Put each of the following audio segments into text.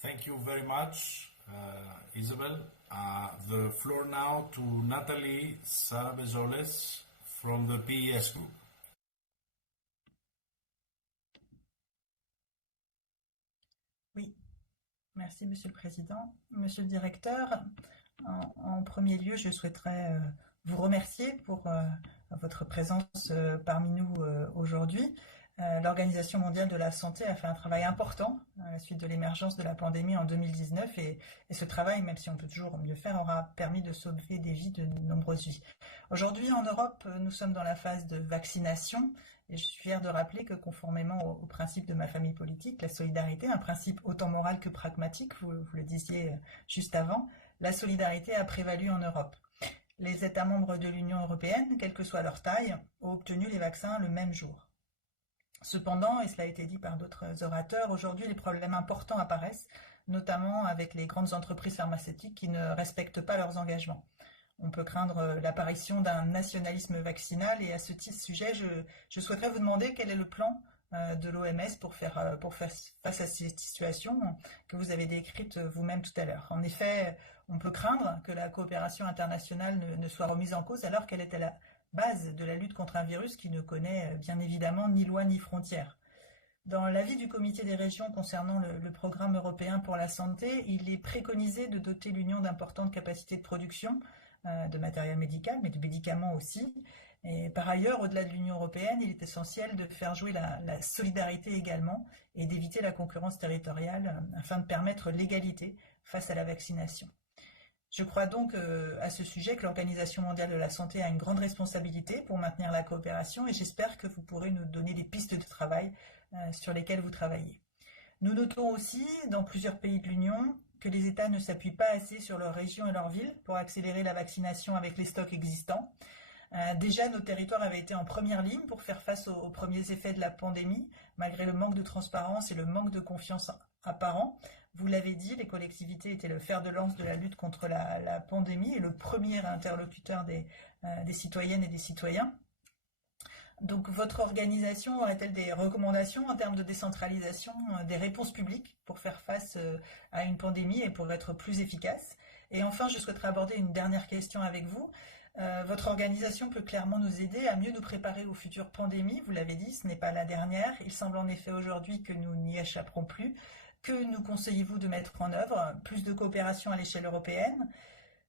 Thank you very much, Isabel. The floor now to Nathalie Sarabezoles from the PES Group. Oui, merci Monsieur le Président. Monsieur le Directeur, en premier lieu, je souhaiterais vous remercier pour votre présence parmi nous aujourd'hui. L'Organisation mondiale de la santé a fait un travail important à la suite de l'émergence de la pandémie en 2019 et ce travail, même si on peut toujours mieux faire, aura permis de sauver des vies, de nombreuses vies. Aujourd'hui, en Europe, nous sommes dans la phase de vaccination et je suis fière de rappeler que conformément au principe de ma famille politique, la solidarité, un principe autant moral que pragmatique, vous le disiez juste avant, la solidarité a prévalu en Europe. Les États membres de l'Union européenne, quelle que soit leur taille, ont obtenu les vaccins le même jour. Cependant, et cela a été dit par d'autres orateurs, aujourd'hui les problèmes importants apparaissent, notamment avec les grandes entreprises pharmaceutiques qui ne respectent pas leurs engagements. On peut craindre l'apparition d'un nationalisme vaccinal et à ce sujet, je souhaiterais vous demander quel est le plan de l'OMS pour faire face à cette situation que vous avez décrite vous-même tout à l'heure. En effet, on peut craindre que la coopération internationale ne soit remise en cause alors qu'elle est à la base de la lutte contre un virus qui ne connaît bien évidemment ni loi ni frontières. Dans l'avis du Comité des régions concernant le programme européen pour la santé, il est préconisé de doter l'Union d'importantes capacités de production de matériel médical, mais de médicaments aussi. Et par ailleurs, au-delà de l'Union européenne, il est essentiel de faire jouer la solidarité également et d'éviter la concurrence territoriale afin de permettre l'égalité face à la vaccination. Je crois donc à ce sujet que l'Organisation mondiale de la santé a une grande responsabilité pour maintenir la coopération et j'espère que vous pourrez nous donner des pistes de travail sur lesquelles vous travaillez. Nous notons aussi, dans plusieurs pays de l'Union, que les États ne s'appuient pas assez sur leurs régions et leurs villes pour accélérer la vaccination avec les stocks existants. Déjà, nos territoires avaient été en première ligne pour faire face aux premiers effets de la pandémie, malgré le manque de transparence et le manque de confiance apparent. Vous l'avez dit, les collectivités étaient le fer de lance de la lutte contre la pandémie et le premier interlocuteur des citoyennes et des citoyens. Donc, votre organisation aurait-elle des recommandations en termes de décentralisation des réponses publiques pour faire face à une pandémie et pour être plus efficace? Et enfin, je souhaiterais aborder une dernière question avec vous. Votre organisation peut clairement nous aider à mieux nous préparer aux futures pandémies. Vous l'avez dit, ce n'est pas la dernière. Il semble en effet aujourd'hui que nous n'y échapperons plus. Que nous conseillez-vous de mettre en œuvre? Plus de coopération à l'échelle européenne?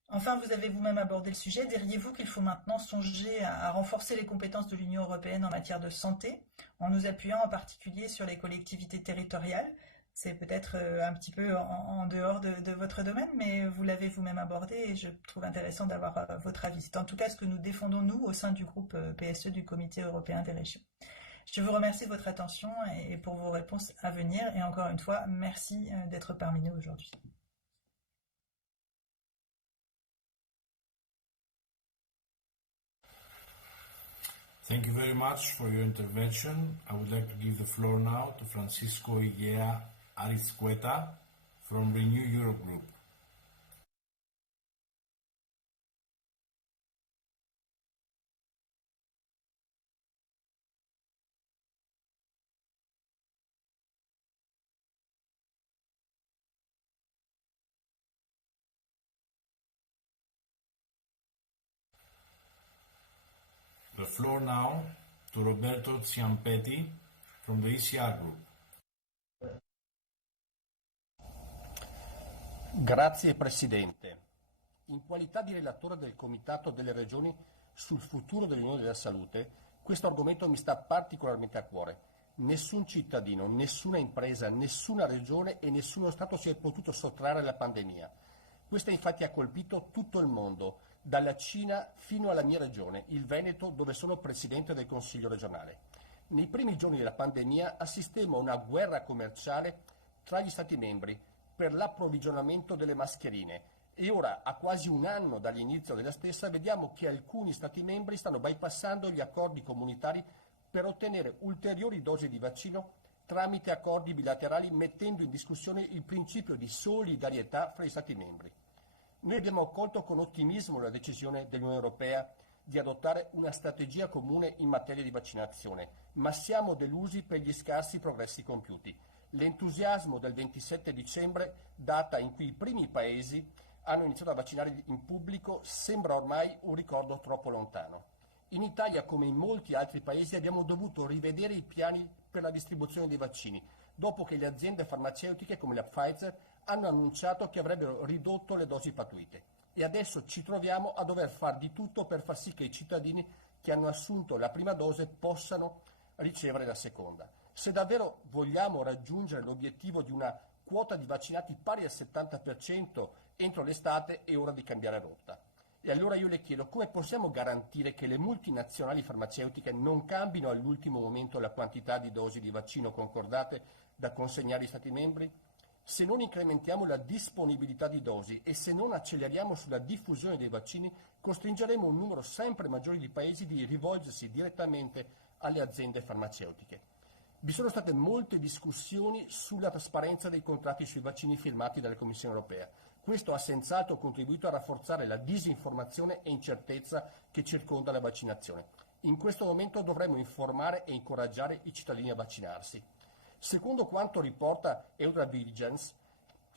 Enfin, vous avez vous-même abordé le sujet. Diriez-vous qu'il faut maintenant songer à renforcer les compétences de l'Union européenne en matière de santé, en nous appuyant en particulier sur les collectivités territoriales? C'est peut-être un petit peu en dehors de votre domaine, mais vous l'avez vous-même abordé et je trouve intéressant d'avoir votre avis. C'est en tout cas ce que nous défendons, nous, au sein du groupe PSE du Comité européen des régions. Je vous remercie de votre attention et pour vos réponses à venir. Et encore une fois, merci d'être parmi nous aujourd'hui. Thank you very much for your intervention. I would like to give the floor now to Francisco Igea Arizcueta from Renew Europe Group. The floor now to Roberto Ciampetti from the ECR Group. Grazie Presidente. In qualità di relatore del Comitato delle Regioni sul futuro dell'Unione della Salute, questo argomento mi sta particolarmente a cuore. Nessun cittadino, nessuna impresa, nessuna regione e nessuno Stato si è potuto sottrarre alla pandemia. Questa infatti ha colpito tutto il mondo, dalla Cina fino alla mia regione, il Veneto, dove sono Presidente del Consiglio regionale. Nei primi giorni della pandemia assistemmo a una guerra commerciale tra gli Stati membri per l'approvvigionamento delle mascherine e ora, a quasi un anno dall'inizio della stessa, vediamo che alcuni Stati membri stanno bypassando gli accordi comunitari per ottenere ulteriori dosi di vaccino tramite accordi bilaterali, mettendo in discussione il principio di solidarietà fra gli Stati membri. Noi abbiamo accolto con ottimismo la decisione dell'Unione Europea di adottare una strategia comune in materia di vaccinazione, ma siamo delusi per gli scarsi progressi compiuti. L'entusiasmo del 27 dicembre, data in cui i primi paesi hanno iniziato a vaccinare in pubblico, sembra ormai un ricordo troppo lontano. In Italia, come in molti altri paesi, abbiamo dovuto rivedere i piani per la distribuzione dei vaccini, dopo che le aziende farmaceutiche come la Pfizer hanno annunciato che avrebbero ridotto le dosi pattuite. E adesso ci troviamo a dover far di tutto per far sì che i cittadini che hanno assunto la prima dose possano ricevere la seconda. Se davvero vogliamo raggiungere l'obiettivo di una quota di vaccinati pari al 70% entro l'estate, è ora di cambiare rotta. E allora io le chiedo, come possiamo garantire che le multinazionali farmaceutiche non cambino all'ultimo momento la quantità di dosi di vaccino concordate da consegnare agli Stati membri? Se non incrementiamo la disponibilità di dosi e se non acceleriamo sulla diffusione dei vaccini, costringeremo un numero sempre maggiore di paesi di rivolgersi direttamente alle aziende farmaceutiche. Vi sono state molte discussioni sulla trasparenza dei contratti sui vaccini firmati dalla Commissione europea. Questo ha senz'altro contribuito a rafforzare la disinformazione e incertezza che circonda la vaccinazione. In questo momento dovremmo informare e incoraggiare i cittadini a vaccinarsi. Secondo quanto riporta Eurovigilance,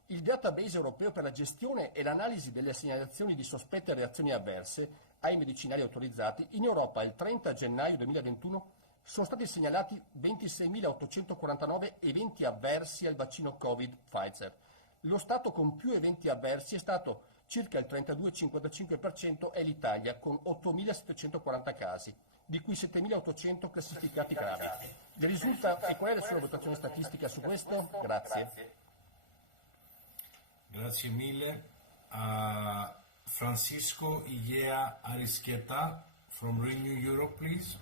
il database europeo per la gestione e l'analisi delle segnalazioni di sospette reazioni avverse ai medicinali autorizzati, in Europa il 30 gennaio 2021 sono stati segnalati 26.849 eventi avversi al vaccino Covid Pfizer. Lo Stato con più eventi avversi è stato circa il 32,55% è l'Italia, con 8.740 casi, di cui 7.800 classificati gravi. Le risulta e qual è la sua valutazione statistica su questo? Grazie. Grazie mille. Francisco Illea Arisquieta from Renew Europe, please.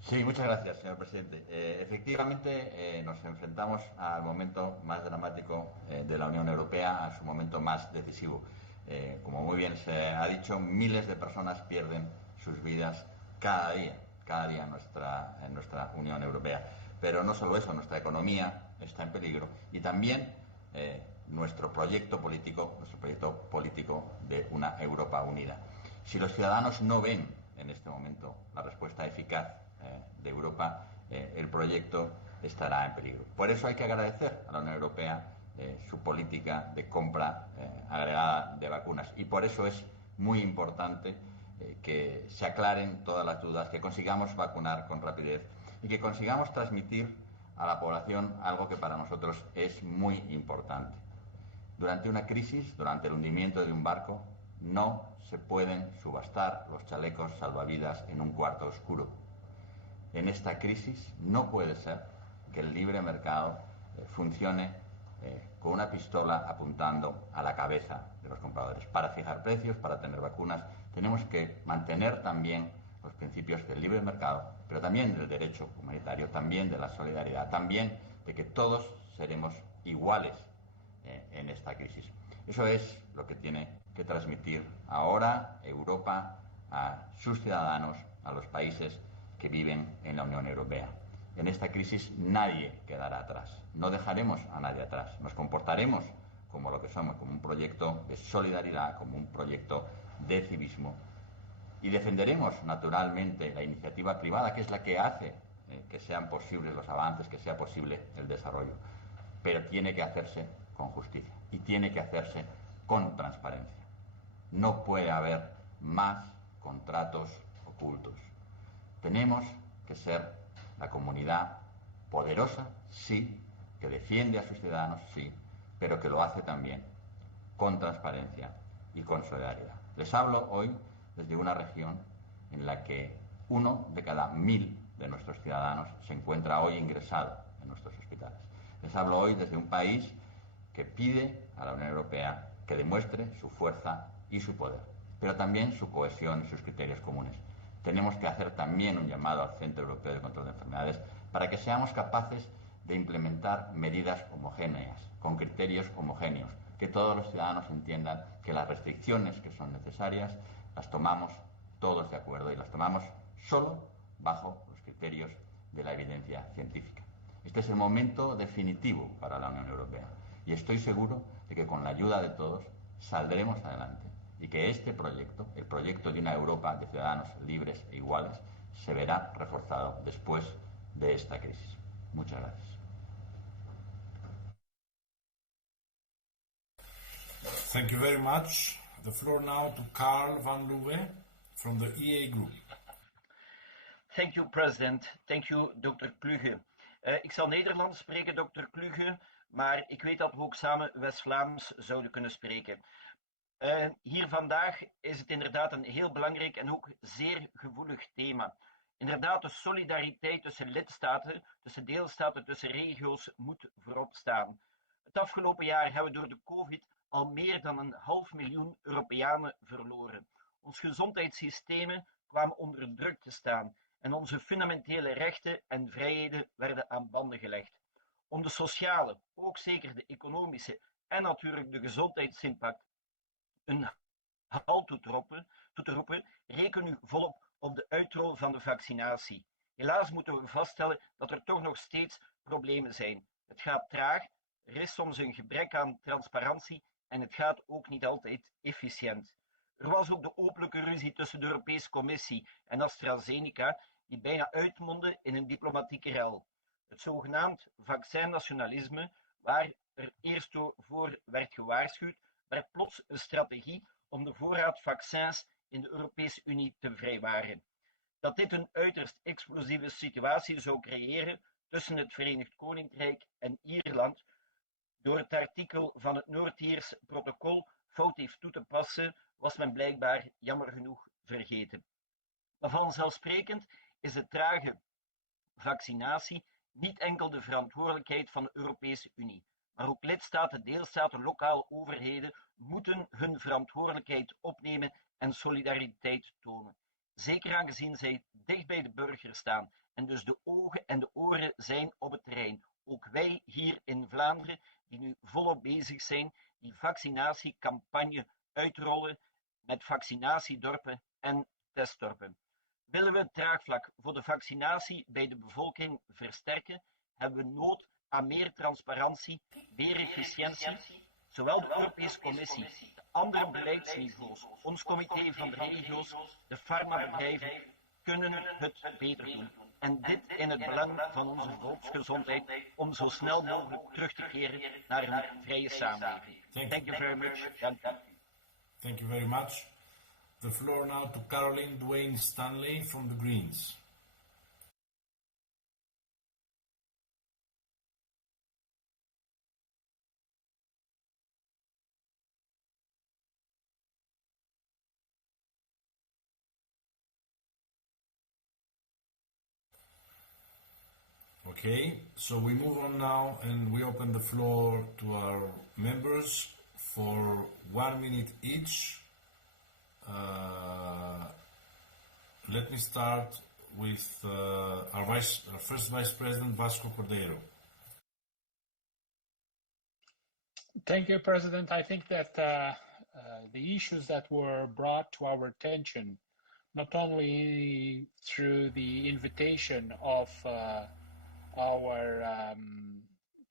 Sí, muchas gracias, señor presidente. Efectivamente, nos enfrentamos al momento más dramático de la Unión Europea, a su momento más decisivo. Como muy bien se ha dicho, miles de personas pierden sus vidas cada día en nuestra Unión Europea. Pero no solo eso, nuestra economía está en peligro y también nuestro proyecto político de una Europa unida. Si los ciudadanos no ven en este momento la respuesta eficaz de Europa, el proyecto estará en peligro. Por eso hay que agradecer a la Unión Europea su política de compra agregada de vacunas y por eso es muy importante que se aclaren todas las dudas, que consigamos vacunar con rapidez y que consigamos transmitir a la población algo que para nosotros es muy importante. Durante una crisis, durante el hundimiento de un barco, no se pueden subastar los chalecos salvavidas en un cuarto oscuro. En esta crisis no puede ser que el libre mercado funcione con una pistola apuntando a la cabeza de los compradores. Para fijar precios, para tener vacunas, tenemos que mantener también los principios del libre mercado, pero también del derecho humanitario, también de la solidaridad, también de que todos seremos iguales en esta crisis. Eso es lo que tiene que transmitir ahora Europa a sus ciudadanos, a los países que viven en la Unión Europea. En esta crisis nadie quedará atrás, no dejaremos a nadie atrás, nos comportaremos como lo que somos, como un proyecto de solidaridad, como un proyecto de civismo y defenderemos naturalmente la iniciativa privada, que es la que hace que sean posibles los avances, que sea posible el desarrollo, pero tiene que hacerse con justicia y tiene que hacerse con transparencia. No puede haber más contratos ocultos. Tenemos que ser la comunidad poderosa, sí, que defiende a sus ciudadanos, sí, pero que lo hace también con transparencia y con solidaridad. Les hablo hoy desde una región en la que 1 de cada 1000 de nuestros ciudadanos se encuentra hoy ingresado en nuestros hospitales. Les hablo hoy desde un país que pide a la Unión Europea que demuestre su fuerza y su poder, pero también su cohesión y sus criterios comunes. Tenemos que hacer también un llamado al Centro Europeo de Control de Enfermedades para que seamos capaces de implementar medidas homogéneas, con criterios homogéneos, que todos los ciudadanos entiendan que las restricciones que son necesarias las tomamos todos de acuerdo y las tomamos solo bajo los criterios de la evidencia científica. Este es el momento definitivo para la Unión Europea y estoy seguro de que con la ayuda de todos saldremos adelante y que este proyecto, el proyecto de una Europa de ciudadanos libres e iguales, se verá reforzado después de esta crisis. Muchas gracias. Thank you very much. The floor now to Karl van Loowe from the EA Group. Thank you, President. Thank you, Dr. Kluge. Ik zal Nederlands spreken, Dr. Kluge, maar ik weet dat we ook samen West-Vlaams zouden kunnen spreken. Hier vandaag is het inderdaad een heel belangrijk en ook zeer gevoelig thema. Inderdaad, de solidariteit tussen lidstaten, tussen deelstaten, tussen regio's moet voorop staan. Het afgelopen jaar hebben we door de COVID al meer dan 500.000 Europeanen verloren. Ons gezondheidssystemen kwamen onder druk te staan en onze fundamentele rechten en vrijheden werden aan banden gelegd. Om de sociale, ook zeker de economische en natuurlijk de gezondheidsimpact een halt toe te roepen, reken u volop op de uitrol van de vaccinatie. Helaas moeten we vaststellen dat er toch nog steeds problemen zijn. Het gaat traag, er is soms een gebrek aan transparantie en het gaat ook niet altijd efficiënt. Er was ook de openlijke ruzie tussen de Europese Commissie en AstraZeneca, die bijna uitmondde in een diplomatieke rel. Het zogenaamd vaccinnationalisme, waar er eerst voor werd gewaarschuwd, werd plots een strategie om de voorraad vaccins in de Europese Unie te vrijwaren. Dat dit een uiterst explosieve situatie zou creëren tussen het Verenigd Koninkrijk en Ierland, door het artikel van het Noord-Iers protocol fout heeft toe te passen, was men blijkbaar jammer genoeg vergeten. Maar vanzelfsprekend is de trage vaccinatie niet enkel de verantwoordelijkheid van de Europese Unie, maar ook lidstaten, deelstaten, lokale overheden moeten hun verantwoordelijkheid opnemen en solidariteit tonen. Zeker aangezien zij dicht bij de burger staan en dus de ogen en de oren zijn op het terrein. Ook wij hier in Vlaanderen, die nu volop bezig zijn, die vaccinatiecampagne uitrollen met vaccinatiedorpen en testdorpen. Willen we het draagvlak voor de vaccinatie bij de bevolking versterken, hebben we nood aan meer transparantie, meer efficiëntie. Zowel de Europese Commissie, de andere beleidsniveaus, ons comité van de regio's, de farmabedrijven kunnen het beter doen. En dit in het belang van onze volksgezondheid om zo snel mogelijk terug te keren naar een vrije samenleving. Thank you very much. Dank u. Thank you very much. The floor now to Caroline Dwayne Stanley from the Greens. Okay, so we move on now and we open the floor to our members for 1 minute each. Let me start with our first Vice President, Vasco Cordeiro. Thank you, President. I think that the issues that were brought to our attention, not only through the invitation of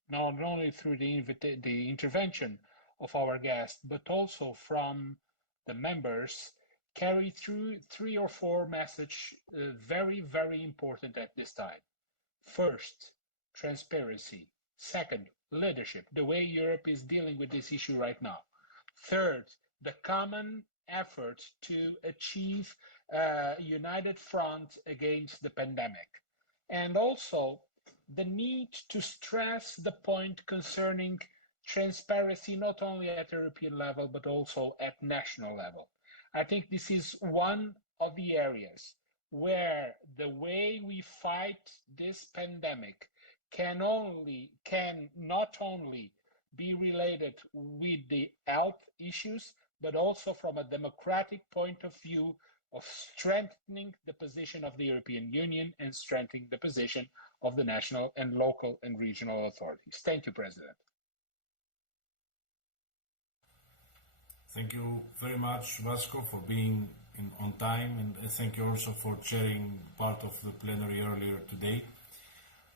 not only through the intervention of our guest, but also from the members, carry through 3 or 4 messages very, very important at this time. First, transparency. Second, leadership, the way Europe is dealing with this issue right now. Third, the common effort to achieve a united front against the pandemic. And also the need to stress the point concerning transparency, not only at European level, but also at national level. I think this is one of the areas where the way we fight this pandemic can not only be related with the health issues, but also from a democratic point of view of strengthening the position of the European Union and strengthening the position of the national and local and regional authorities. Thank you, President. Thank you very much, Vasco, for being on time, and thank you also for chairing part of the plenary earlier today.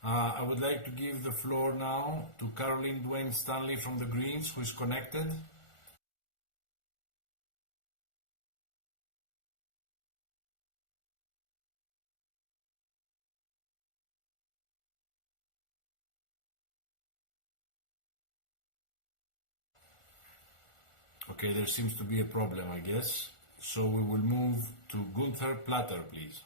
I would like to give the floor now to Caroline Dwayne Stanley from the Greens, who is connected. Okay, there seems to be a problem, I guess. So we will move to Gunther Platter, please.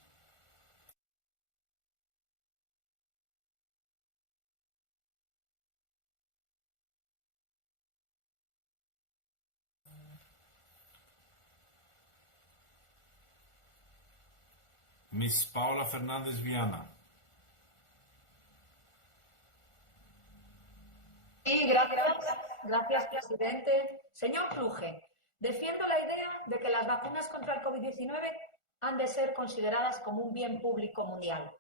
Miss Paula Fernandez Viana. Sí, gracias, presidente. Señor Kluge, defiendo la idea de que las vacunas contra el COVID-19 han de ser consideradas como un bien público mundial.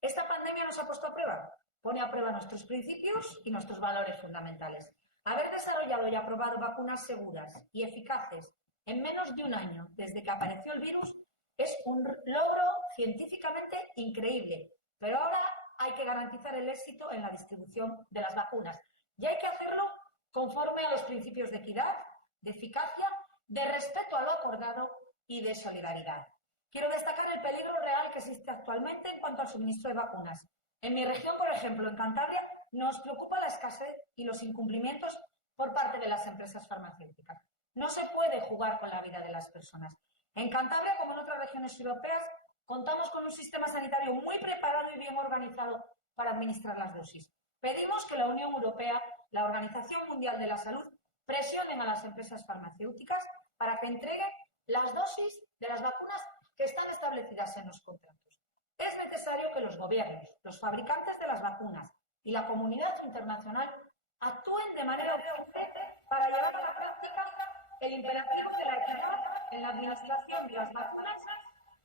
Esta pandemia nos ha puesto a prueba, pone a prueba nuestros principios y nuestros valores fundamentales. Haber desarrollado y aprobado vacunas seguras y eficaces en menos de un año desde que apareció el virus es un logro científicamente increíble, pero ahora hay que garantizar el éxito en la distribución de las vacunas y hay que hacerlo conforme a los principios de equidad, de eficacia, de respeto a lo acordado y de solidaridad. Quiero destacar el peligro real que existe actualmente en cuanto al suministro de vacunas. En mi región, por ejemplo, en Cantabria, nos preocupa la escasez y los incumplimientos por parte de las empresas farmacéuticas. No se puede jugar con la vida de las personas. En Cantabria, como en otras regiones europeas, contamos con un sistema sanitario muy preparado y bien organizado para administrar las dosis. Pedimos que la Unión Europea, la Organización Mundial de la Salud, presionen a las empresas farmacéuticas para que entreguen las dosis de las vacunas que están establecidas en los contratos. Es necesario que los gobiernos, los fabricantes de las vacunas y la comunidad internacional actúen de manera urgente para llevar a la práctica el imperativo de la equidad en la administración de las vacunas,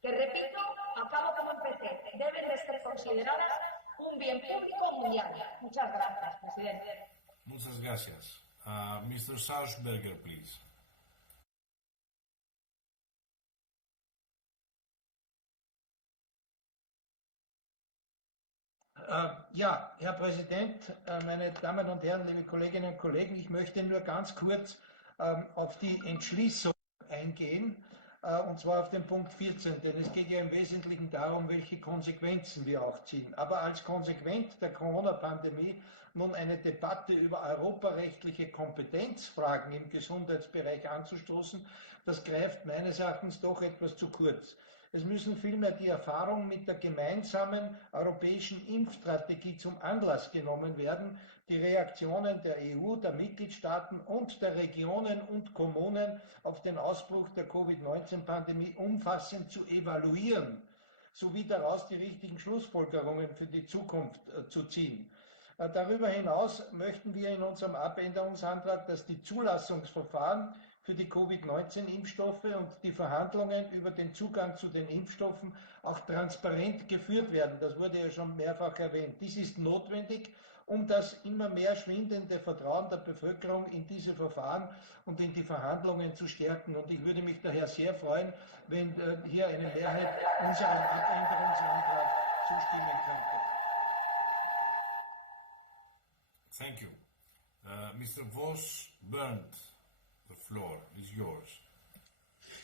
que, repito, acabo como empecé, deben de ser consideradas un bien público mundial. Muchas gracias, presidente. Muchas gracias. Mr. Sausberger, please. Ja, Herr Präsident, meine Damen und Herren, liebe Kolleginnen und Kollegen, ich möchte nur ganz kurz auf die Entschließung eingehen, und zwar auf den Punkt 14, denn es geht ja im Wesentlichen darum, welche Konsequenzen wir auch ziehen. Aber als Konsequenz der Corona-Pandemie nun eine Debatte über europarechtliche Kompetenzfragen im Gesundheitsbereich anzustoßen, das greift meines Erachtens doch etwas zu kurz. Es müssen vielmehr die Erfahrungen mit der gemeinsamen europäischen Impfstrategie zum Anlass genommen werden, die Reaktionen der EU, der Mitgliedstaaten und der Regionen und Kommunen auf den Ausbruch der Covid-19-Pandemie umfassend zu evaluieren, sowie daraus die richtigen Schlussfolgerungen für die Zukunft zu ziehen. Darüber hinaus möchten wir in unserem Abänderungsantrag, dass die Zulassungsverfahren für die Covid-19-Impfstoffe und die Verhandlungen über den Zugang zu den Impfstoffen auch transparent geführt werden. Das wurde ja schon mehrfach erwähnt. Dies ist notwendig, um das immer mehr schwindende Vertrauen der Bevölkerung in diese Verfahren und in die Verhandlungen zu stärken. Und ich würde mich daher sehr freuen, wenn hier eine Mehrheit unserem Abänderungsantrag zustimmen könnte. Thank you. Mr. Voss-Berndt, the floor is yours.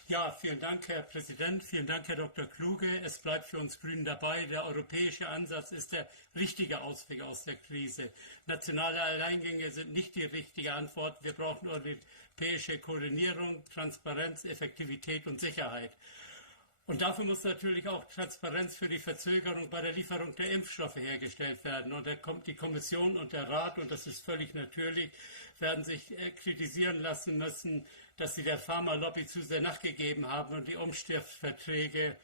Ja, vielen Dank, Herr Präsident. Vielen Dank, Herr Dr. Kluge. Es bleibt für uns Grünen dabei. Der europäische Ansatz ist der richtige Ausweg aus der Krise. Nationale Alleingänge sind nicht die richtige Antwort. Wir brauchen europäische Koordinierung, Transparenz, Effektivität und Sicherheit. Und dafür muss natürlich auch Transparenz für die Verzögerung bei der Lieferung der Impfstoffe hergestellt werden. Und da kommt die Kommission und der Rat, und das ist völlig natürlich, werden sich kritisieren lassen müssen, dass sie der Pharmalobby zu sehr nachgegeben haben und die Impfstoffverträge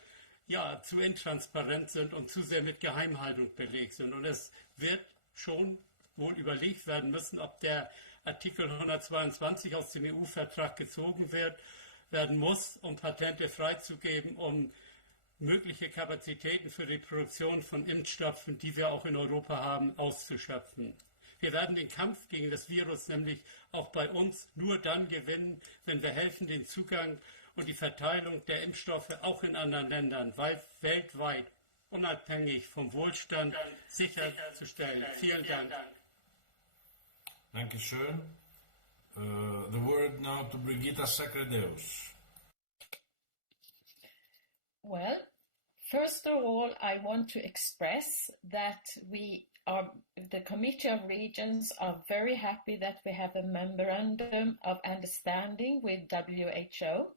ja zu intransparent sind und zu sehr mit Geheimhaltung belegt sind. Und es wird schon wohl überlegt werden müssen, ob der Artikel 122 aus dem EU-Vertrag gezogen werden muss, um Patente freizugeben, um mögliche Kapazitäten für die Produktion von Impfstoffen, die wir auch in Europa haben, auszuschöpfen. Wir werden den Kampf gegen das Virus nämlich auch bei uns nur dann gewinnen, wenn wir helfen, den Zugang und die Verteilung der Impfstoffe auch in anderen Ländern weltweit unabhängig vom Wohlstand sicherzustellen. Vielen Dank. Dankeschön. The word now to Brigitta Sacredeus. Well, first of all, I want to express that we the Committee of Regions are very happy that we have a memorandum of understanding with WHO.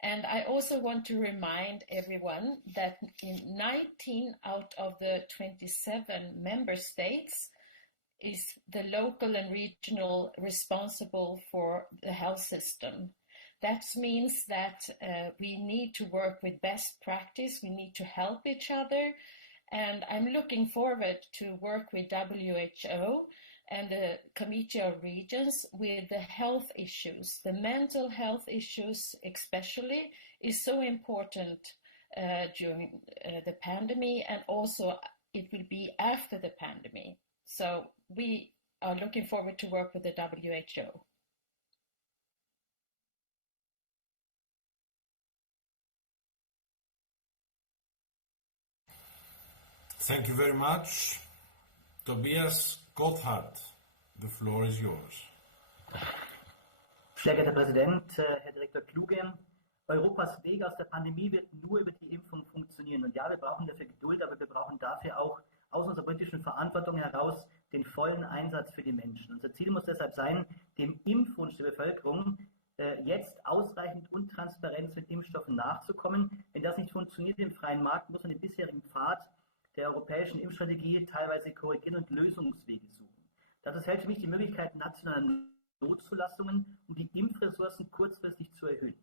And I also want to remind everyone that in 19 out of the 27 member states is the local and regional responsible for the health system. That means that we need to work with best practice, we need to help each other, and I'm looking forward to work with WHO and the Committee of Regions with the health issues. The mental health issues especially is so important during the pandemic, and also it will be after the pandemic. So we are looking forward to work with the WHO. Thank you very much. Tobias Gotthard, the floor is yours. Sehr geehrter Präsident, Herr Direktor Kluge, Europas Weg aus der Pandemie wird nur über die Impfung funktionieren. Und ja, wir brauchen dafür Geduld, aber wir brauchen dafür auch aus unserer politischen Verantwortung heraus den vollen Einsatz für die Menschen. Unser Ziel muss deshalb sein, dem Impfwunsch der Bevölkerung jetzt ausreichend und transparent mit Impfstoffen nachzukommen. Wenn das nicht funktioniert im freien Markt, muss man den bisherigen Pfad der europäischen Impfstrategie teilweise korrigieren und Lösungswege suchen. Dazu fällt für mich die Möglichkeit nationaler Notzulassungen, um die Impfressourcen kurzfristig zu erhöhen.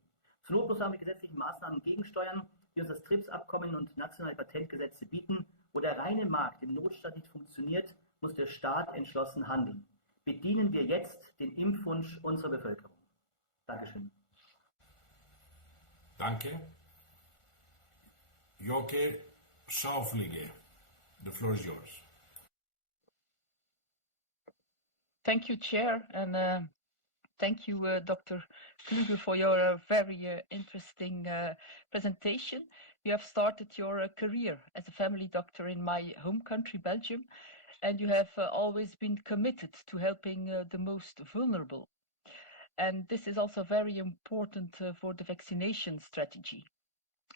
Zur Not muss man mit gesetzlichen Maßnahmen gegensteuern, wie uns das TRIPS-Abkommen und nationale Patentgesetze bieten. Wo der reine Markt im Notstand nicht funktioniert, muss der Staat entschlossen handeln. Bedienen wir jetzt den Impfwunsch unserer Bevölkerung. Dankeschön. Danke. Joke Schauflige, the floor is yours. Thank you, Chair, and thank you, Dr. Kluge, for your very interesting presentation. You have started your career as a family doctor in my home country, Belgium, and you have always been committed to helping the most vulnerable. And this is also very important for the vaccination strategy.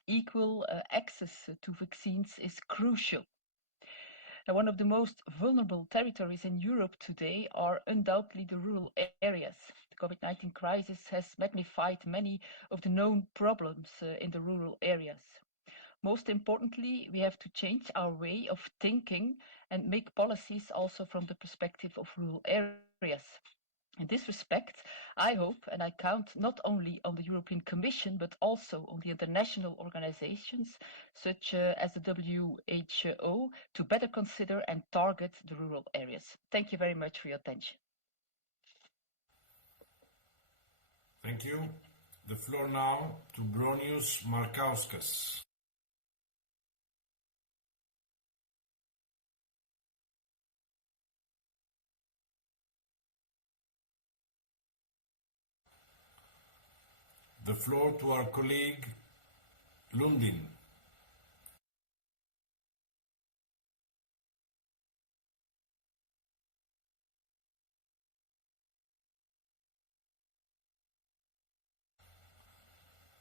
Equal access to vaccines is crucial. And one of the most vulnerable territories in Europe today are undoubtedly the rural areas. The COVID-19 crisis has magnified many of the known problems in the rural areas. Most importantly, we have to change our way of thinking and make policies also from the perspective of rural areas. In this respect, I hope and I count not only on the European Commission, but also on the international organizations such as the WHO to better consider and target the rural areas. Thank you very much for your attention. Thank you. The floor now to Bronius Markauskas. The floor to our colleague Lundin.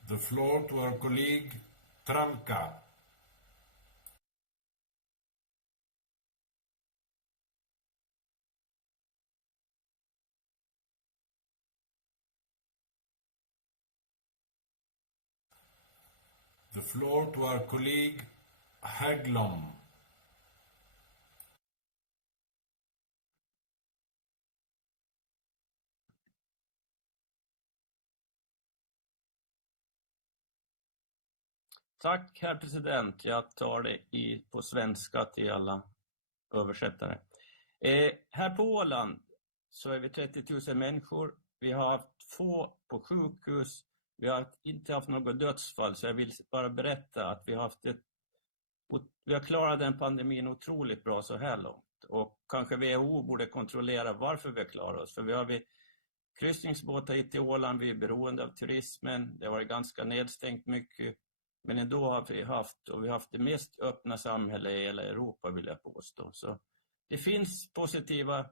The floor to our colleague Tranka. The floor to our colleague Haglom. Tack, herr president. Jag tar det på svenska till alla översättare. Här på Åland så är vi 30 000 människor. Vi har haft få på sjukhus. Vi har inte haft något dödsfall, så jag vill bara berätta att vi har klarat den pandemin otroligt bra så här långt. Och kanske WHO borde kontrollera varför vi klarar oss. För vi har kryssningsbåtar hit till Åland, vi är beroende av turismen. Det har varit ganska nedstängt mycket. Men ändå har vi haft det mest öppna samhälle i hela Europa, vill jag påstå. Så det finns positiva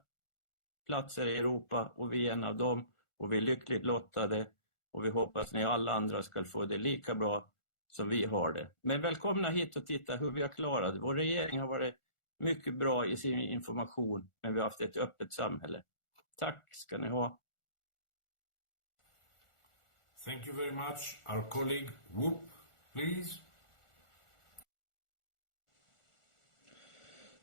platser i Europa och vi är en av dem. Och vi är lyckligt lottade. Och vi hoppas att ni alla andra ska få det lika bra som vi har det. Men välkomna hit och titta hur vi har klarat det. Vår regering har varit mycket bra i sin information, men vi har haft ett öppet samhälle. Tack ska ni ha. Thank you very much. Our colleague Whoop, please.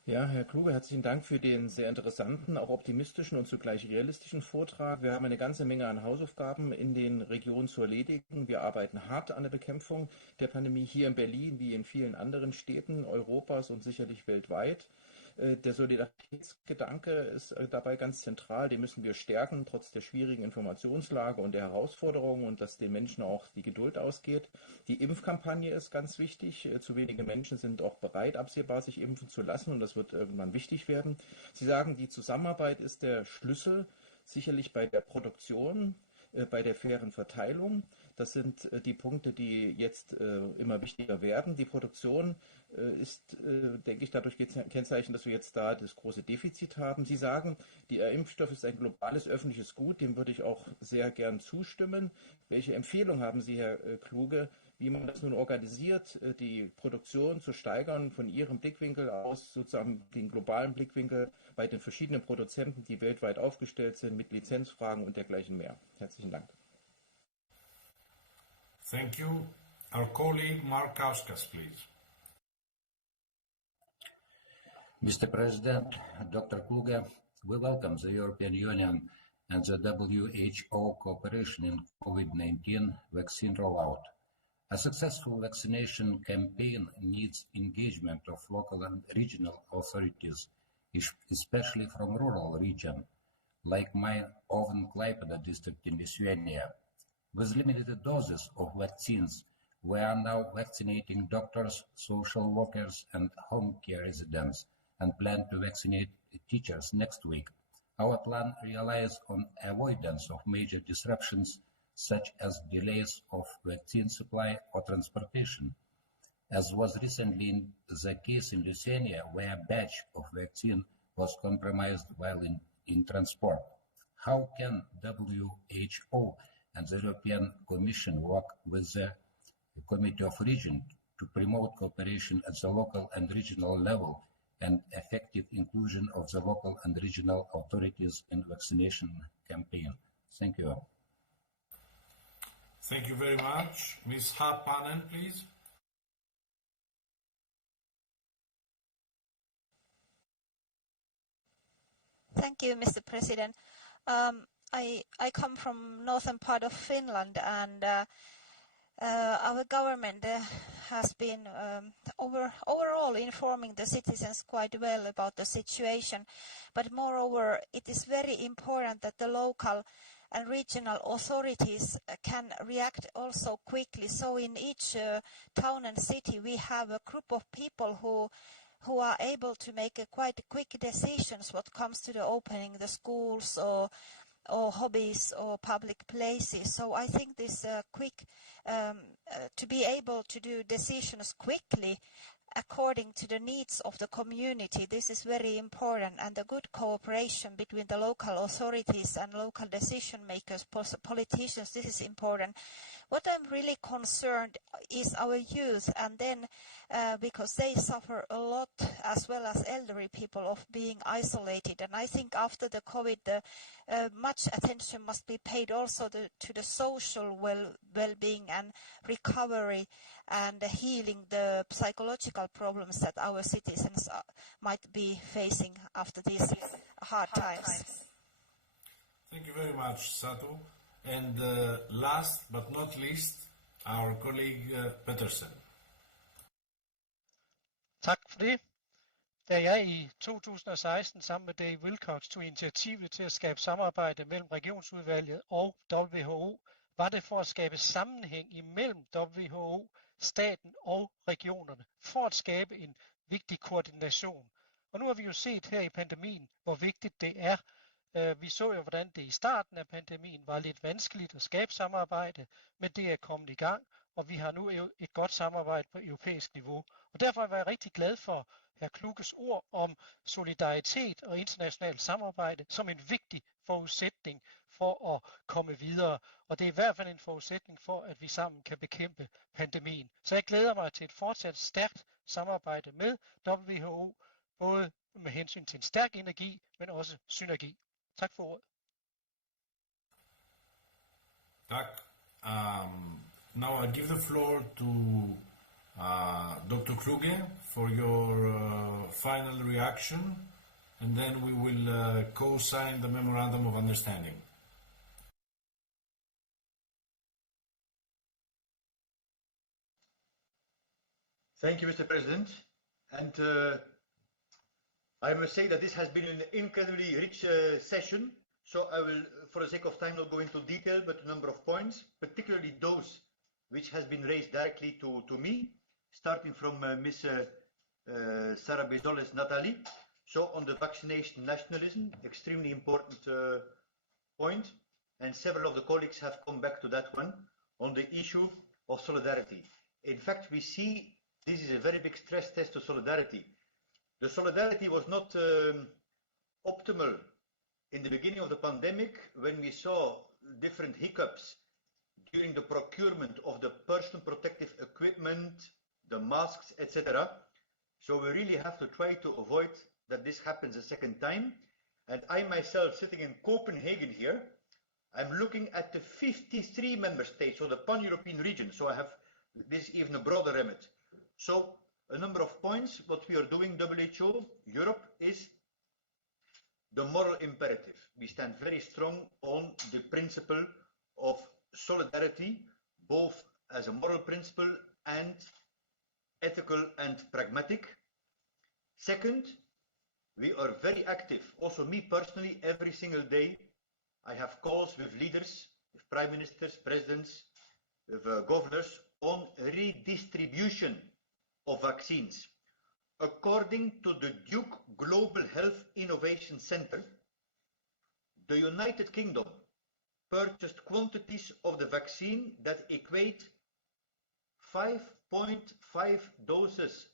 Ja, Herr Kluge, herzlichen Dank für den sehr interessanten, auch optimistischen und zugleich realistischen Vortrag. Wir haben eine ganze Menge an Hausaufgaben in den Regionen zu erledigen. Wir arbeiten hart an der Bekämpfung der Pandemie hier in Berlin wie in vielen anderen Städten Europas und sicherlich weltweit. Der Solidaritätsgedanke ist dabei ganz zentral, den müssen wir stärken, trotz der schwierigen Informationslage und der Herausforderungen und dass den Menschen auch die Geduld ausgeht. Die Impfkampagne ist ganz wichtig. Zu wenige Menschen sind auch bereit, absehbar sich impfen zu lassen und das wird irgendwann wichtig werden. Sie sagen, die Zusammenarbeit ist der Schlüssel, sicherlich bei der Produktion, bei der fairen Verteilung. Das sind die Punkte, die jetzt immer wichtiger werden. Die Produktion ist, denke ich, dadurch gekennzeichnet, dass wir jetzt da das große Defizit haben. Sie sagen, der Impfstoff ist ein globales öffentliches Gut, dem würde ich auch sehr gern zustimmen. Welche Empfehlung haben Sie, Herr Kluge, wie man das nun organisiert, die Produktion zu steigern, von Ihrem Blickwinkel aus, sozusagen den globalen Blickwinkel bei den verschiedenen Produzenten, die weltweit aufgestellt sind, mit Lizenzfragen und dergleichen mehr? Herzlichen Dank. Thank you. Our colleague Mark Kauskas, please. Mr. President, Dr. Kluge, we welcome the European Union and the WHO cooperation in COVID-19 vaccine rollout. A successful vaccination campaign needs engagement of local and regional authorities, especially from rural regions, like my own Klaipėda district in Lithuania. With limited doses of vaccines, we are now vaccinating doctors, social workers, and home care residents, and plan to vaccinate teachers next week. Our plan relies on avoidance of major disruptions, such as delays of vaccine supply or transportation, as was recently the case in Lithuania, where a batch of vaccine was compromised while in transport. How can WHO and the European Commission work with the Committee of Regions to promote cooperation at the local and regional level and effective inclusion of the local and regional authorities in vaccination campaign? Thank you. Thank you very much. Ms. Haapanen, please. Thank you, Mr. President. I come from northern part of Finland, and our government has been overall informing the citizens quite well about the situation. But moreover, it is very important that the local and regional authorities can react also quickly. So in each town and city, we have a group of people who are able to make quite quick decisions what comes to the opening the schools or hobbies or public places. So I think this quick to be able to do decisions quickly according to the needs of the community, this is very important, and the good cooperation between the local authorities and local decision makers, politicians, this is important. What I'm really concerned is our youth, and then because they suffer a lot, as well as elderly people, of being isolated. And I think after the COVID, much attention must be paid also to the social well-being and recovery and healing the psychological problems that our citizens might be facing after these hard times. Thank you very much, Satu. And last but not least, our colleague Petersen. Tak for det. Da jeg i 2016 sammen med Dave Wilcox tog initiativet til at skabe samarbejde mellem Regionsudvalget og WHO, var det for at skabe sammenhæng imellem WHO, staten og regionerne, for at skabe en vigtig koordination. Og nu har vi jo set her i pandemien, hvor vigtigt det er. Vi så jo, hvordan det i starten af pandemien var lidt vanskeligt at skabe samarbejde, men det er kommet i gang, og vi har nu et godt samarbejde på europæisk niveau. Og derfor var jeg rigtig glad for hr. Kluges ord om solidaritet og internationalt samarbejde som en vigtig forudsætning for at komme videre. Og det er i hvert fald en forudsætning for, at vi sammen kan bekæmpe pandemien. Så jeg glæder mig til et fortsat stærkt samarbejde med WHO, både med hensyn til en stærk energi, men også synergi. Tak for ordet. Tak. Now I give the floor to Dr. Kluge for your final reaction, and then we will co-sign the Memorandum of Understanding. Thank you, Mr. President. And I must say that this has been an incredibly rich session. So I will, for the sake of time, not go into detail, but a number of points, particularly those which has been raised directly to me, starting from Ms. Sarah Bezoles Nathalie. So on the vaccination nationalism, extremely important point. And several of the colleagues have come back to that one on the issue of solidarity. In fact, we see this is a very big stress test to solidarity. The solidarity was not optimal in the beginning of the pandemic when we saw different hiccups during the procurement of the personal protective equipment, the masks, etc. So we really have to try to avoid that this happens a second time. And I myself, sitting in Copenhagen here, I'm looking at the 53 member states, so the pan-European region. So I have this even a broader remit. So a number of points, what we are doing, WHO, Europe, is the moral imperative. We stand very strong on the principle of solidarity, both as a moral principle and ethical and pragmatic. Second, we are very active. Also me personally, every single day, I have calls with leaders, with prime ministers, presidents, with governors on redistribution of vaccines. According to the Duke Global Health Innovation Center, the United Kingdom purchased quantities of the vaccine that equate 5.5 doses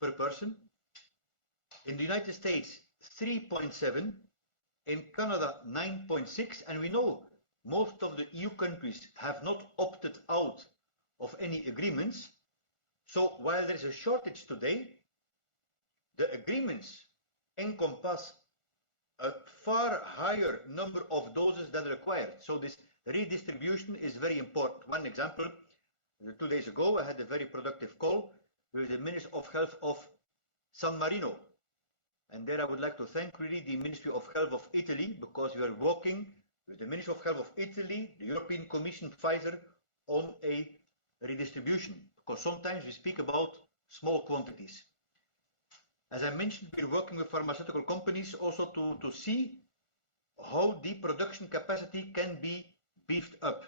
per person. In the United States, 3.7. In Canada, 9.6. And we know most of the EU countries have not opted out of any agreements. So while there is a shortage today, the agreements encompass a far higher number of doses than required. So this redistribution is very important. One example, 2 days ago, I had a very productive call with the Minister of Health of San Marino. And there I would like to thank really the Ministry of Health of Italy, because we are working with the Ministry of Health of Italy, the European Commission, Pfizer, on a redistribution. Because sometimes we speak about small quantities. As I mentioned, we're working with pharmaceutical companies also to see how the production capacity can be beefed up.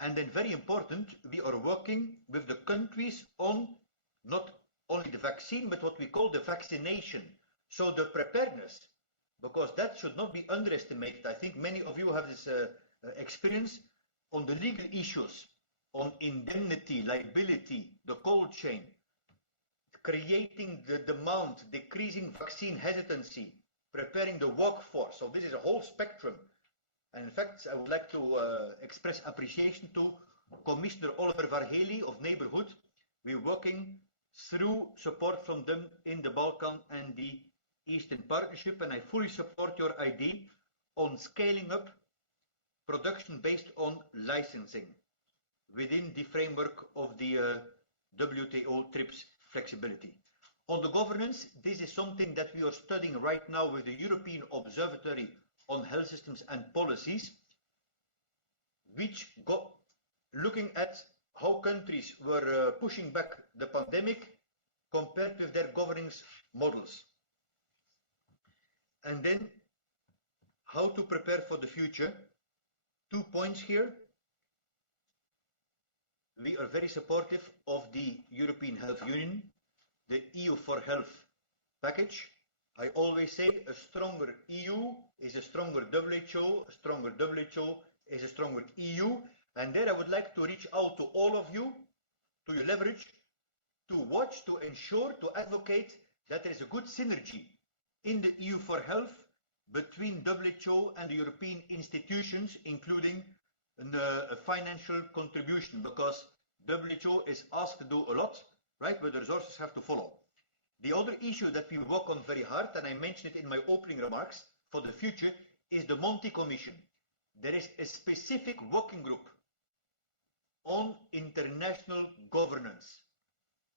And then very important, we are working with the countries on not only the vaccine, but what we call the vaccination. So the preparedness, because that should not be underestimated. I think many of you have this experience on the legal issues, on indemnity, liability, the cold chain, creating the demand, decreasing vaccine hesitancy, preparing the workforce. So this is a whole spectrum. And in fact, I would like to express appreciation to Commissioner Oliver Varhely of Neighbourhood. We're working through support from them in the Balkan and the Eastern Partnership, and I fully support your idea on scaling up production based on licensing within the framework of the WTO TRIPS flexibility. On the governance, this is something that we are studying right now with the European Observatory on Health Systems and Policies, which got looking at how countries were pushing back the pandemic compared with their governance models. And then how to prepare for the future. 2 points here. We are very supportive of the European Health Union, the EU for Health package. I always say a stronger EU is a stronger WHO, a stronger WHO is a stronger EU. And there I would like to reach out to all of you, to your leverage, to watch, to ensure, to advocate that there is a good synergy in the EU for Health between WHO and the European institutions, including a financial contribution, because WHO is asked to do a lot, right? But the resources have to follow. The other issue that we work on very hard, and I mentioned it in my opening remarks, for the future, is the Monti Commission. There is a specific working group on international governance.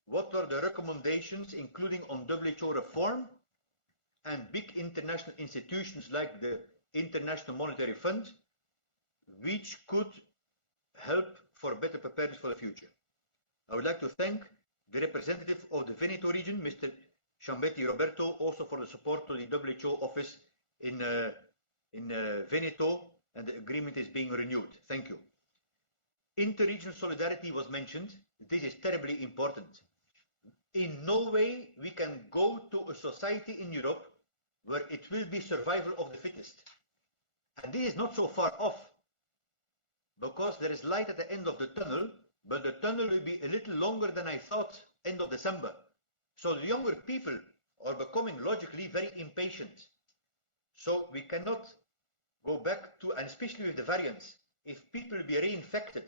What are the recommendations, including on WHO reform and big international institutions like the International Monetary Fund, which could help for better preparedness for the future. I would like to thank the representative of the Veneto region, Mr. Ciambetti Roberto, also for the support to the WHO office in Veneto, and the agreement is being renewed. Thank you. Interregional solidarity was mentioned. This is terribly important. In no way we can go to a society in Europe where it will be survival of the fittest. And this is not so far off, because there is light at the end of the tunnel, but the tunnel will be a little longer than I thought end of December. So the younger people are becoming logically very impatient. So we cannot go back to, and especially with the variants, if people will be reinfected,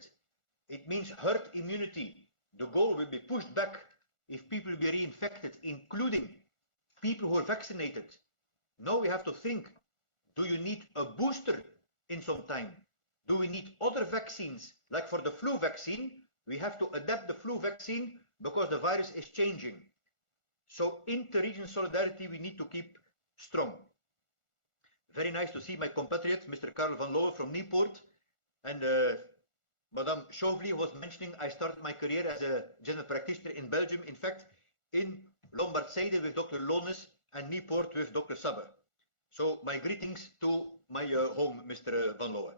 it means herd immunity. The goal will be pushed back if people will be reinfected, including people who are vaccinated. Now we have to think, do you need a booster in some time? Do we need other vaccines? Like for the flu vaccine, we have to adapt the flu vaccine because the virus is changing. So inter-regional solidarity we need to keep strong. Very nice to see my compatriot, Mr. Karel van Loowen from Nieuwpoort. And Madame Chauvelin was mentioning, I started my career as a general practitioner in Belgium, in fact, in Lombard-Zijde with Dr. Lones and Nieuwpoort with Dr. Sabber. So my greetings to my home, Mr. van Loowen.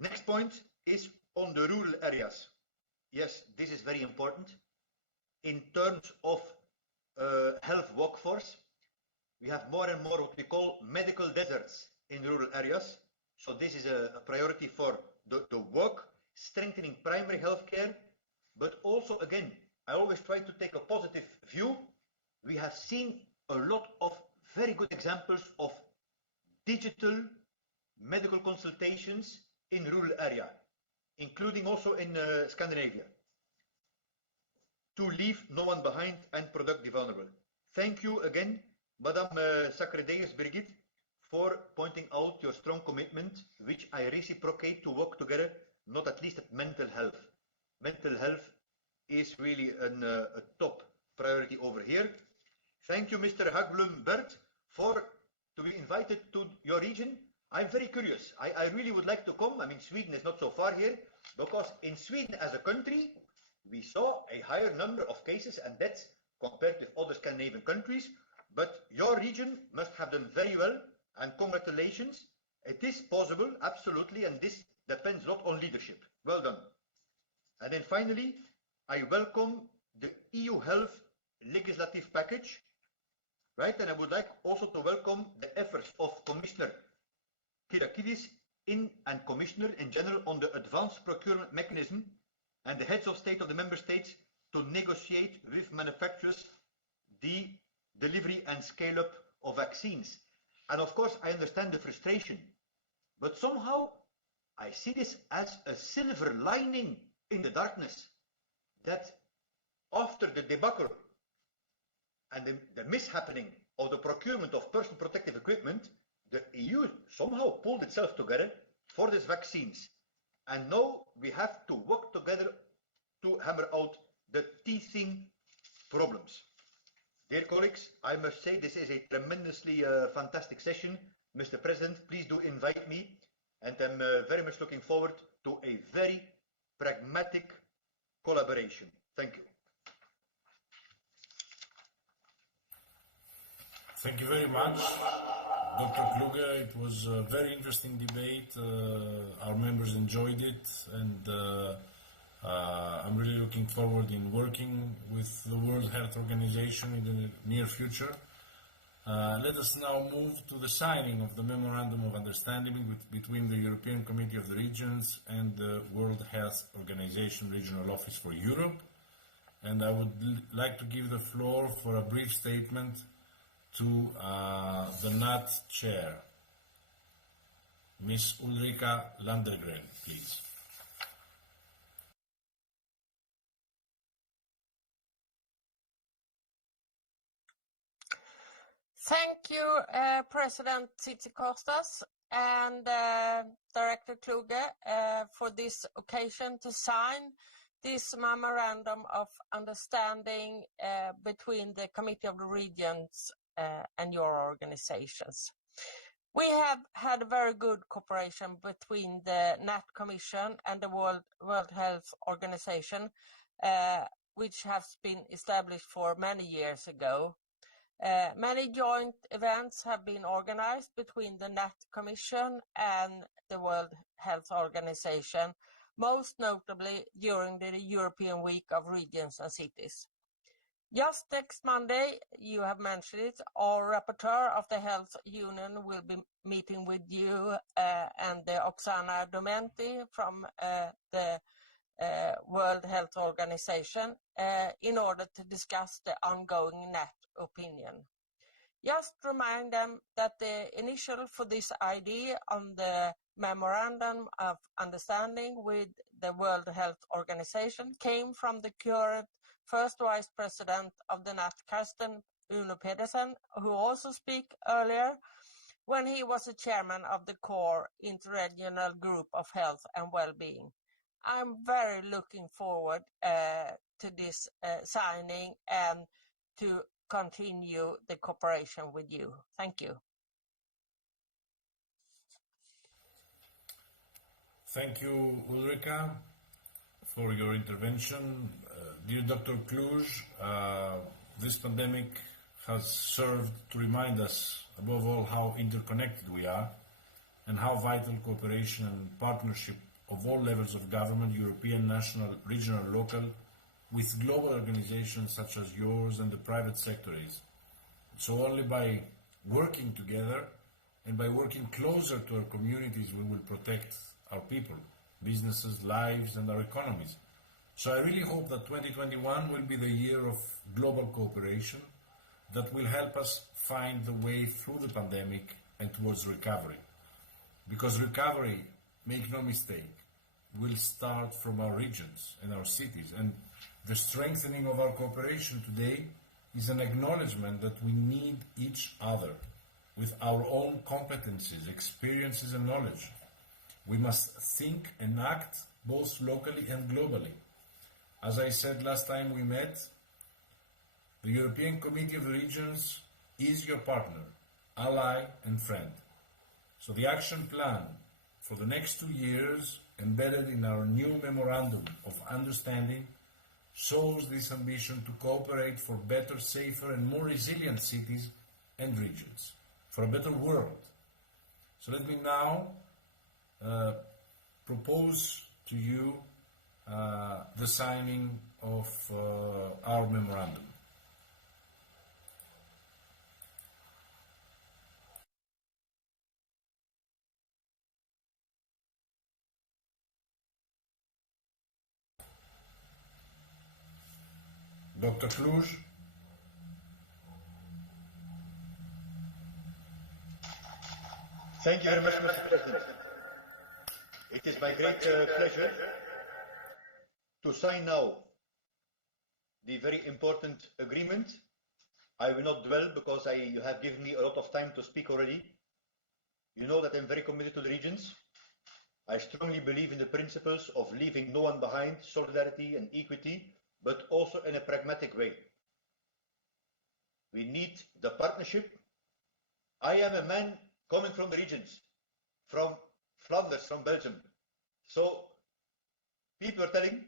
Next point is on the rural areas. Yes, this is very important. In terms of health workforce, we have more and more what we call medical deserts in rural areas. So this is a priority for the work, strengthening primary healthcare, but also, again, I always try to take a positive view. We have seen a lot of very good examples of digital medical consultations in rural area, including also in Scandinavia, to leave no one behind and protect the vulnerable. Thank you again, Madame Sacredeus Brigitte, for pointing out your strong commitment, which I reciprocate to work together, not at least at mental health. Mental health is really a top priority over here. Thank you, Mr. Hagblum Bert, for to be invited to your region. I'm very curious. I really would like to come. I mean, Sweden is not so far here, because in Sweden as a country, we saw a higher number of cases and deaths compared with other Scandinavian countries. But your region must have done very well, and congratulations. It is possible, absolutely, and this depends a lot on leadership. Well done. And then finally, I welcome the EU health legislative package, right? And I would like also to welcome the efforts of Commissioner Kyriakides and Commissioner in general on the advanced procurement mechanism, and the heads of state of the member states to negotiate with manufacturers the delivery and scale up of vaccines. And of course, I understand the frustration, but somehow I see this as a silver lining in the darkness, that after the debacle and the mishappening of the procurement of personal protective equipment, the EU somehow pulled itself together for these vaccines. And now we have to work together to hammer out the teething problems. Dear colleagues, I must say this is a tremendously fantastic session. Mr. President, please do invite me, and I'm very much looking forward to a very pragmatic collaboration. Thank you. Thank you very much, Dr. Kluge. It was a very interesting debate. Our members enjoyed it, and I'm really looking forward in working with the World Health Organization in the near future. Let us now move to the signing of the Memorandum of Understanding between the European Committee of the Regions and the World Health Organization Regional Office for Europe. And I would like to give the floor for a brief statement to the NAT chair, Ms. Ulrika Landegren, please. Thank you, President Tzitzikostas and Director Kluge for this occasion to sign this Memorandum of Understanding between the Committee of the Regions and your organizations. We have had a very good cooperation between the NAT Commission and the World Health Organization, which has been established for many years ago. Many joint events have been organized between the NAT Commission and the World Health Organization, most notably during the European Week of Regions and Cities. Just next Monday, you have mentioned it, our rapporteur of the Health Union will be meeting with you and the Oksana Domenti from the World Health Organization in order to discuss the ongoing NAT opinion. Just remind them that the initial for this idea on the Memorandum of Understanding with the World Health Organization came from the current first Vice President of the NAT, Karsten Uno Pedersen, who also spoke earlier when he was the chairman of the core interregional group of health and well-being. I'm very looking forward to this signing and to continue the cooperation with you. Thank you. Thank you, Ulrika, for your intervention. Dear Dr. Kluge, this pandemic has served to remind us, above all, how interconnected we are and how vital cooperation and partnership of all levels of government, European, national, regional, local, with global organizations such as yours and the private sector is. So only by working together and by working closer to our communities we will protect our people, businesses, lives and our economies. So I really hope that 2021 will be the year of global cooperation that will help us find the way through the pandemic and towards recovery. Because recovery, make no mistake, will start from our regions and our cities. And the strengthening of our cooperation today is an acknowledgement that we need each other with our own competencies, experiences and knowledge. We must think and act both locally and globally. As I said last time we met, the European Committee of the Regions is your partner, ally and friend. So the action plan for the next 2 years, embedded in our new Memorandum of Understanding, shows this ambition to cooperate for better, safer and more resilient cities and regions, for a better world. So let me now propose to you the signing of our memorandum. Dr. Kluge. Thank you very much, Mr. President. It is my great pleasure to sign now the very important agreement. I will not dwell because you have given me a lot of time to speak already. You know that I'm very committed to the regions. I strongly believe in the principles of leaving no one behind, solidarity and equity, but also in a pragmatic way. We need the partnership. I am a man coming from the regions, from Flanders, from Belgium. So people are telling,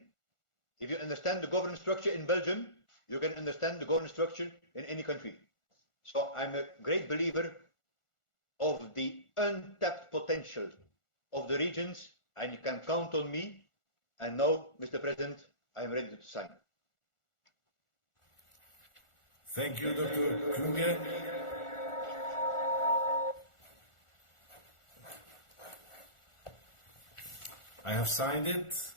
if you understand the governance structure in Belgium, you can understand the governance structure in any country. So I'm a great believer of the untapped potential of the regions, and you can count on me. And now, Mr. President, I am ready to sign. Thank you, Dr. Kluge. I have signed it.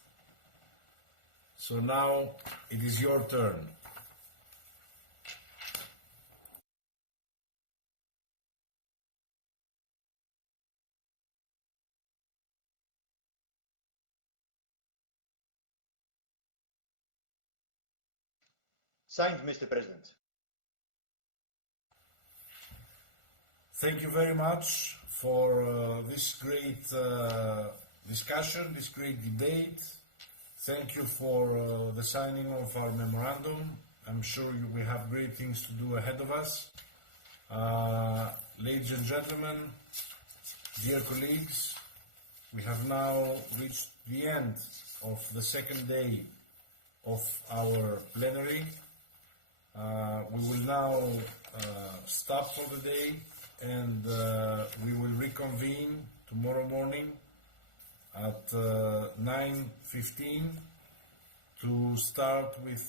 So now it is your turn. Signed, Mr. President. Thank you very much for this great discussion, this great debate. Thank you for the signing of our memorandum. I'm sure we have great things to do ahead of us. Ladies and gentlemen, dear colleagues, we have now reached the end of the second day of our plenary. We will now stop for the day, and we will reconvene tomorrow morning at 9:15 to start with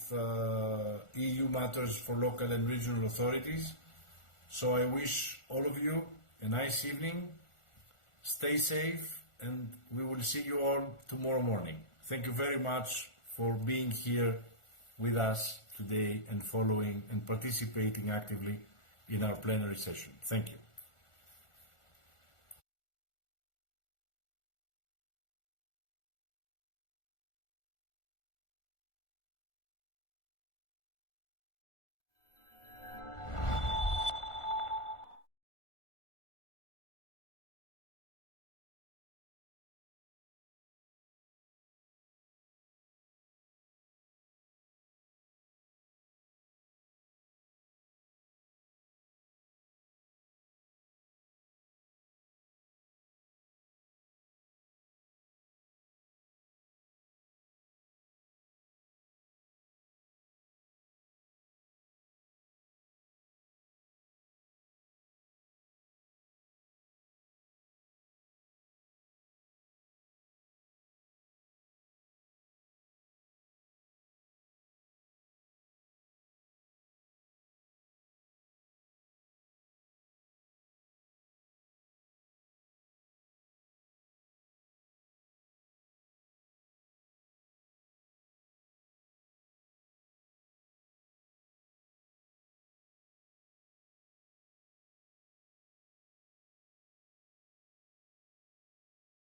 EU matters for local and regional authorities. So I wish all of you a nice evening, stay safe, and we will see you all tomorrow morning. Thank you very much for being here with us today and following and participating actively in our plenary session. Thank you.